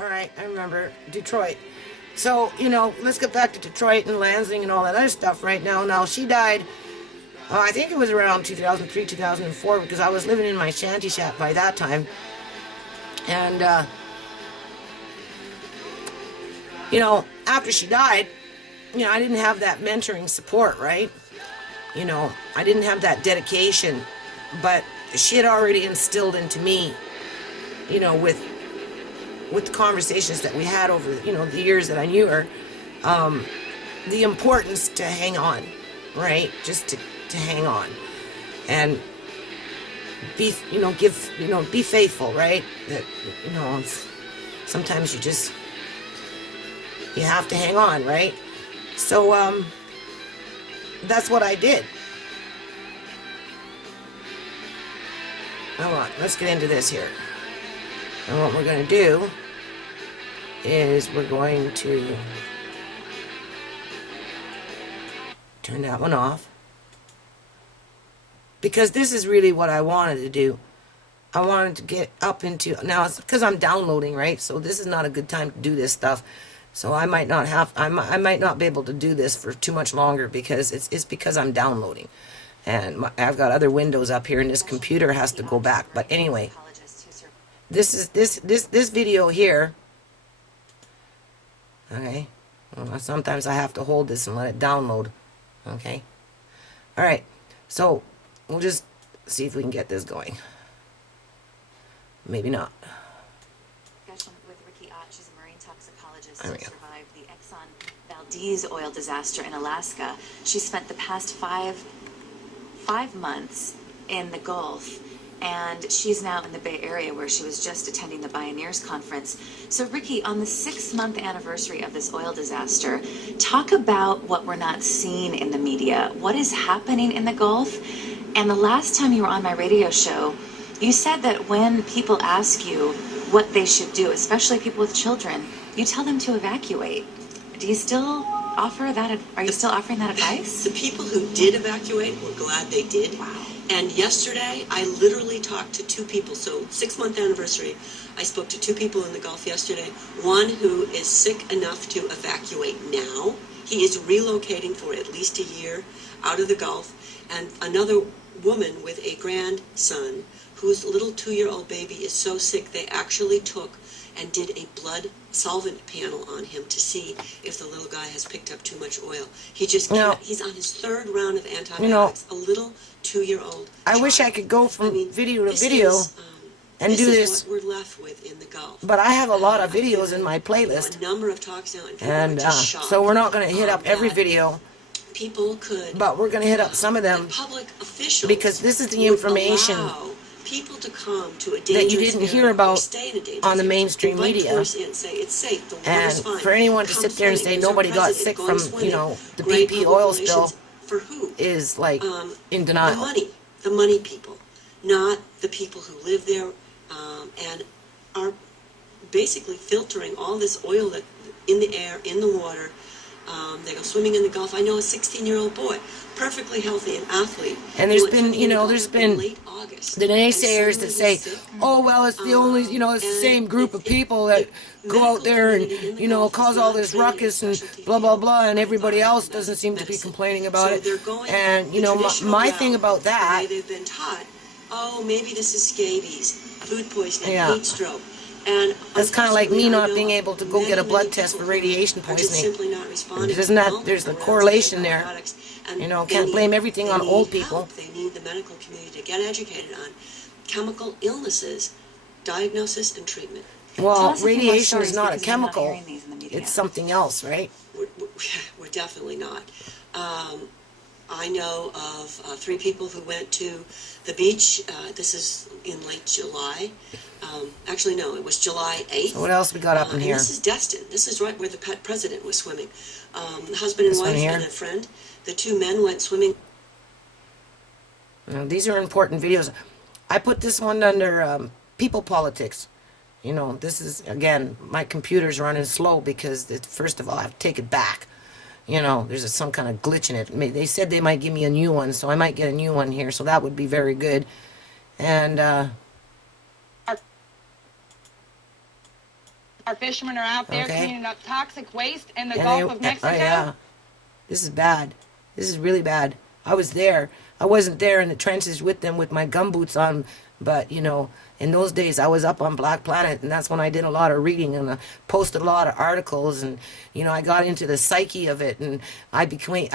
All right, I remember Detroit. So, let's get back to Detroit and Lansing and all that other stuff right now. Now, she died, I think it was around 2003, 2004, because I was living in my shanty shack by that time. And, after she died, I didn't have that mentoring support, right? I didn't have that dedication, but she had already instilled into me, with the conversations that we had over, the years that I knew her, the importance to hang on, right? Just to hang on and be, be faithful, right? That, sometimes you have to hang on, right? So, that's what I did. Hold on, let's get into this here. And what we're going to do is we're going to turn that one off. Because this is really what I wanted to do. I wanted to get up into, now it's because I'm downloading, right? So this is not a good time to do this stuff. So I might not be able to do this for too much longer because it's because I'm downloading. And I've got other windows up here and this computer has to go back. But anyway, this video here. Okay. Well, sometimes I have to hold this and let it download. Okay. All right. So we'll just see if we can get this going. Maybe not. With Ricky Ott, she's a marine toxicologist who survived the Exxon Valdez oil disaster in Alaska. She spent the past five months in the Gulf, and she's now in the Bay Area where she was just attending the Bioneers Conference. So Ricky, on the 6-month anniversary of this oil disaster, talk about what we're not seeing in the media. What is happening in the Gulf? And the last time you were on my radio show, you said that when people ask you what they should do, especially people with children, you tell them to evacuate. Do you still offer that? Are you still offering that advice? The people who did evacuate were glad they did. Wow. And yesterday, I literally talked to 2 people. So 6-month anniversary, I spoke to 2 people in the Gulf yesterday. One who is sick enough to evacuate now. He is relocating for at least a year out of the Gulf. And another woman with a grandson whose little 2-year-old baby is so sick they actually took and did a blood solvent panel on him to see if the little guy has picked up too much oil. He just can't. He's on his 3rd round of antibiotics. A little 2-year-old I wish I could go from video to video and do this. What we're left with in the Gulf. But I have a lot of videos in my playlist. A number of talks now, and so we're not going to hit up every video. People could, but we're going to hit up some of them public officials because this is the information people to come to a that you didn't hear about on the mainstream media. And say it's safe, the and fine. For anyone to sit there and say nobody got sick from, the BP oil spill for who? Is like in denial. The money people, not the people who live there and are basically filtering all this oil that in the air, in the water. They go swimming in the Gulf. I know a 16-year-old boy, perfectly healthy, an athlete. And there's been the naysayers that say, oh, well, it's the only, it's the same group of people that go out there and, cause all this ruckus and blah, blah, blah, and everybody else doesn't seem to be complaining about it. And, my thing about that, they've been taught, oh, maybe this is scabies, food poisoning, heat stroke. And that's kind of like me not being able to go get a blood test for radiation poisoning. There's the correlation there. Can't blame everything on old people. They need the medical community to get educated on chemical illnesses, diagnosis, and treatment. Well, radiation is not a chemical. It's something else, right? We're definitely not. I know of 3 people who went to the beach. This is in late July. Actually, no, it was July 8th. So what else we got up in here? This is Destin. This is right where the president was swimming. Husband and wife and a friend. The 2 men went swimming. Now, these are important videos. I put this one under people politics. This is, again, my computer's running slow because, first of all, I have to take it back. There's some kind of glitch in it. They said they might give me a new one, so I might get a new one here, so that would be very good. And Our fishermen are out there Okay. cleaning up toxic waste in the And Gulf of Mexico. oh yeah, this is bad. This is really bad. I was there. I wasn't there in the trenches with them with my gumboots on, but you know, in those days I was up on Black Planet, and that's when I did a lot of reading and I posted a lot of articles, and you know, I got into the psyche of it, and I became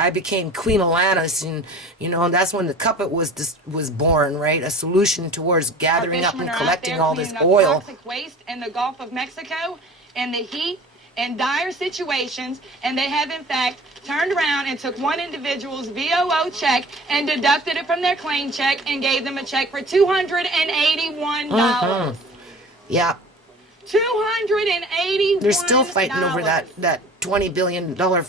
Queen Alanis, and you know, and that's when the Cuppet was born, right? A solution towards gathering up and collecting all this oil. Toxic waste in the Gulf of Mexico, in the heat, in dire situations, and they have in fact turned around and took one individual's VOO check and deducted it from their claim check and gave them a check for $281. Yeah. $281. They're still fighting over that $20 billion Yeah,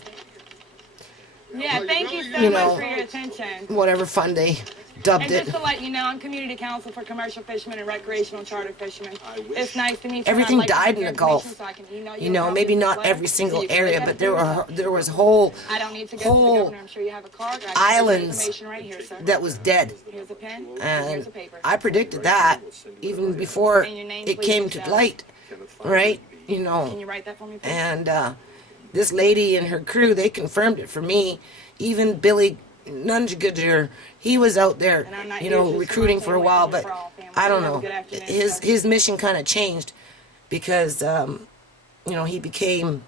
thank you so You much know, for your attention. whatever fund they dubbed And it. just to let you know, I'm Community Counsel for Commercial Fishermen and Recreational Charter Fishermen. It's nice to meet you. Everything I'd like to died give in you the Gulf. information so I can email You know, a maybe copy of not this every letter single so you can area, look but at it. there was whole I don't need to go to the governor. I'm sure you have a card. I can give you islands information right here, sir. that was dead. Here's a pen. Here's And a paper. I predicted that even before And your name, it please, came to Michelle. light, right? You Can know, you write that for me, please? and this lady and her crew, they confirmed it for me. Even Billy Nunjagadjur, he was out there, And I'm not you here know, just recruiting for for a one while, family, but for all families. I don't Have a know. good afternoon, His sir. mission kind of changed because, you know, he became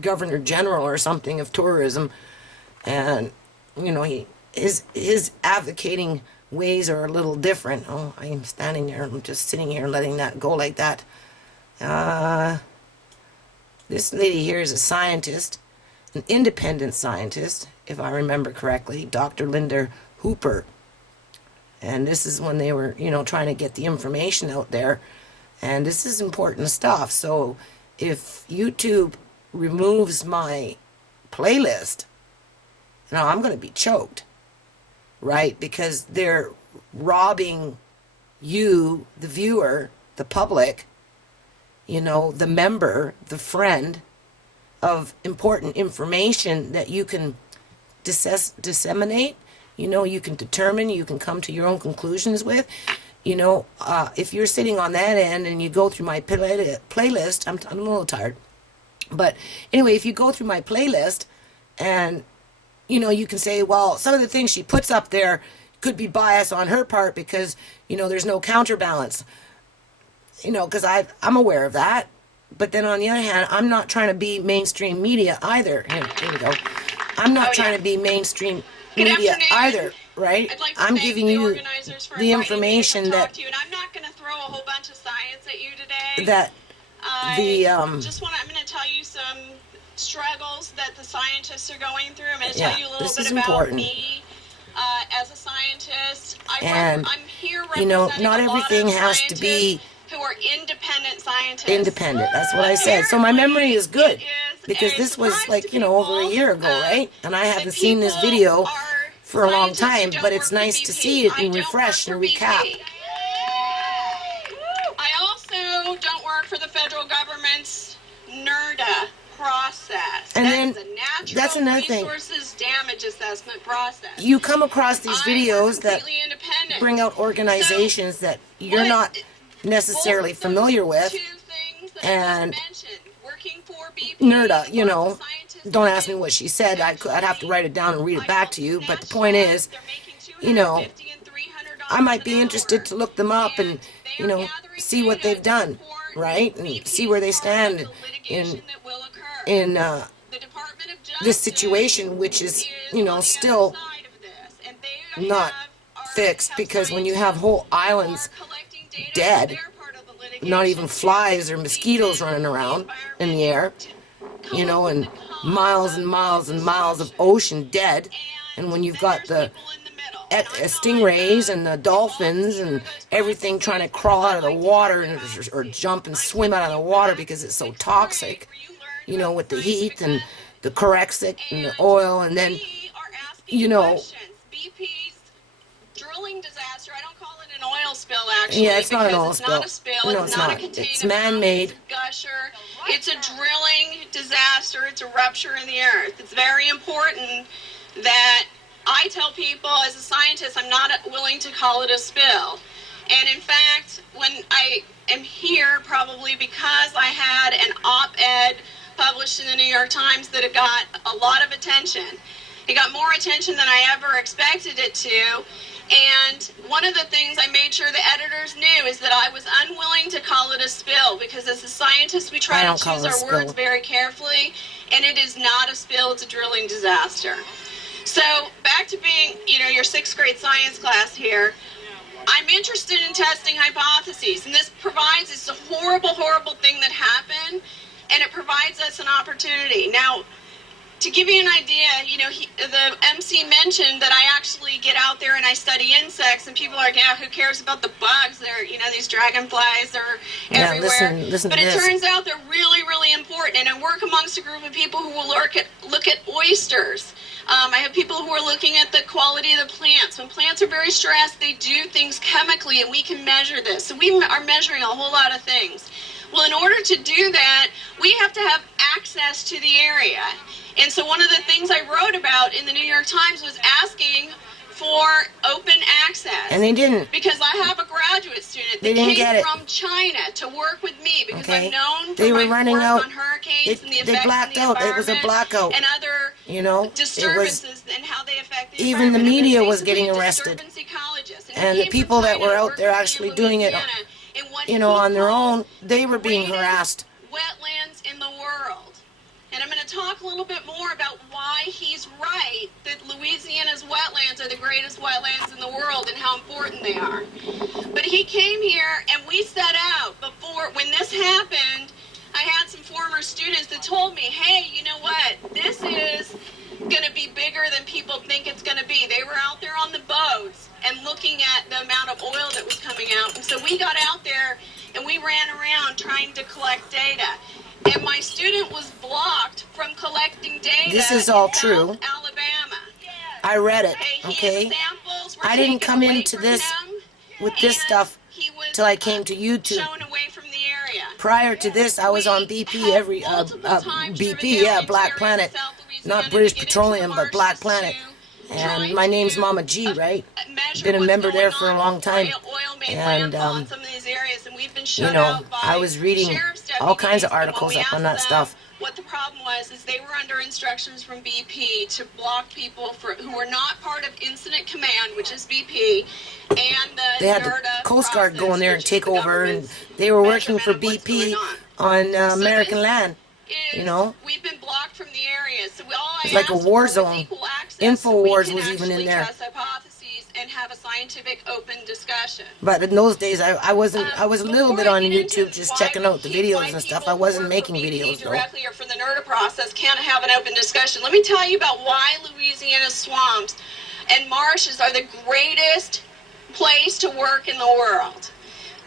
Governor General or something of tourism, and you know, his advocating ways are a little different. Oh, I am standing there, I'm just sitting here letting that go like that. This lady here is a scientist, an independent scientist, if I remember correctly, Dr. Linda Hooper. And this is when they were, you know, trying to get the information out there. And this is important stuff. So if YouTube removes my playlist, you know, I'm going to be choked, right? Because they're robbing you, the viewer, the public, you know, the member, the friend, of important information that you can disseminate, you know, you can determine, you can come to your own conclusions with. You know, if you're sitting on that end and you go through my playlist, I'm a little tired. But anyway, if you go through my playlist and, you know, you can say, well, some of the things she puts up there could be bias on her part because, you know, there's no counterbalance. You know, because I'm aware of that. But then on the other hand, I'm not trying to be mainstream media either. Here we go. I'm not trying to be mainstream media afternoon. either, right? I'd like to I'm thank giving the you organizers for the inviting me to information come talk that to you, and I'm not going to throw a whole bunch of science at you today. that the I'm going to tell you some struggles that the scientists are going through. I'm going to tell you a little this bit is about important. me as a scientist. And, I'm here you know, representing not a lot everything of has to be scientists who are independent scientists. independent. That's what I said. So my memory is good It is because a this was surprise like, to you know, over a people, year ago, right? And I that haven't seen this people video are for a long scientists time, who but don't it's work for nice to BP. see it I and don't refresh work and for recap. BP. I also don't work for the federal government's NERDA process. And That then is a natural that's another thing. resources damage assessment process. You come across these I work videos that completely independent. bring out organizations that you're what- not necessarily both familiar those with. two things that and I just mentioned, working for BP, NERDA, you or know, the scientists don't ask me working what she said. I'd have to write it down and read it back to you. But the point nationally, is, they're making you know, $250 and $300 I might be an interested hour. to look them up and, they you are know, gathering see what data they've to done, support right? And BP's see where they part of stand the litigation in that will occur. in The Department of Justice this situation, which is, you know, on the still other side of this, and they not fixed, because when you have whole islands dead, not even flies or mosquitoes running around in the air, you know, and miles and miles and miles of ocean dead, and when you've got the stingrays and the dolphins and everything trying to crawl out of the water and or jump and swim out of the water because it's so toxic, you know, with the heat and the Corexic and the oil, and then, you know, BP's drilling disaster, I don't call it an oil spill actually. Yeah, it's not an because oil it's not a spill. spill. No, it's it's not. not. A contained It's amount, man-made. It's a gusher. It's a drilling disaster. It's a rupture in the earth. It's very important that I tell people as a scientist I'm not willing to call it a spill. And in fact, when I am here probably because I had an op-ed published in the New York Times that it got a lot of attention. It got more attention than I ever expected it to. And one of the things I made sure the editors knew is that I was unwilling to call it a spill, because as a scientist we try to choose our words very carefully, and it is not a spill, it's a drilling disaster. So back to being, your 6th grade science class here. I'm interested in testing hypotheses, and this provides, it's a horrible, horrible thing that happened, and it provides us an opportunity. Now, to give you an idea, the MC mentioned that I actually get out there and I study insects, and people are like, yeah, who cares about the bugs? They're, these dragonflies are everywhere. Listen but it turns out they're really, really important. And I work amongst a group of people who will look at oysters. I have people who are looking at the quality of the plants. When plants are very stressed, they do things chemically, and we can measure this. So we are measuring a whole lot of things. Well, in order to do that, we have to have access to the area. And so one of the things I wrote about in the New York Times was asking for open access. And they didn't. Because I have a graduate student that came from China to work with me, because I'm known for my work on hurricanes and the effects blacked on the out. It was a blackout. And other disturbances and how they affect the even the environment. media was getting arrested. And the people that were out there actually doing it, on their own, they were being harassed. Wetlands in the world. And I'm going to talk a little bit more about why he's right that Louisiana's wetlands are the greatest wetlands in the world and how important they are. But he came here and we set out before, when this happened, I had some former students that told me, hey, you know what, this is going to be bigger than people think it's going to be. They were out there on the boats and looking at the amount of oil that was coming out. And so we got out there and we ran around trying to collect data. And my student was blocked from collecting data. This is all in true. South Alabama. I read it, okay? I didn't come into this with this stuff till I came to YouTube. Shown away from the area. Prior to this, I was on BP, Black Planet. Not British Petroleum, but Black Planet. And my name's Mama G, right? Been a member there for a long time. And, I was reading all kinds of articles up on that stuff. What the problem was is they were under instructions from BP to block people who were not part of Incident Command, which is BP, and they had the Coast Guard go in there and take over, and they were working for BP on American land. We've been blocked from the area, so it's like a war zone. InfoWars was even in there. And have a scientific open discussion. But in those days, I was a little bit on YouTube just checking out the videos and stuff. I wasn't making videos though. Directly or for the NERDA process can't have an open discussion. Let me tell you about why Louisiana's swamps and marshes are the greatest place to work in the world.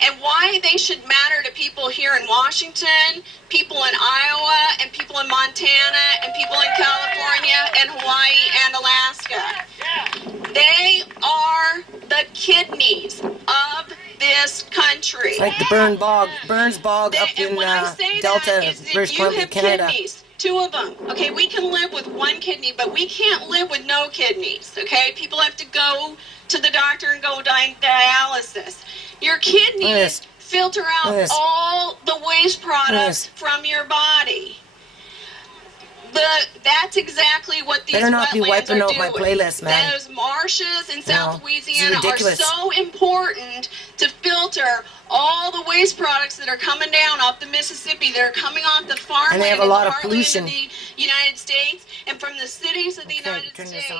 And why they should matter to people here in Washington, people in Iowa, and people in Montana, and people in California, and Hawaii, and Alaska. They are the kidneys of this country. It's like the Burns Bog up in Delta, British Columbia, Canada. Kidneys, 2 of them. Okay, we can live with 1 kidney, but we can't live with no kidneys. Okay, people have to go to the doctor and go dialysis. Your kidneys filter out all the waste products from your body. That's exactly what these wetlands are doing. My playlist, man. Those marshes in South Louisiana are so important to filter all the waste products that are coming down off the Mississippi, that are coming off the farmland, and they have a lot of pollution in the United States, and from the cities of the United States.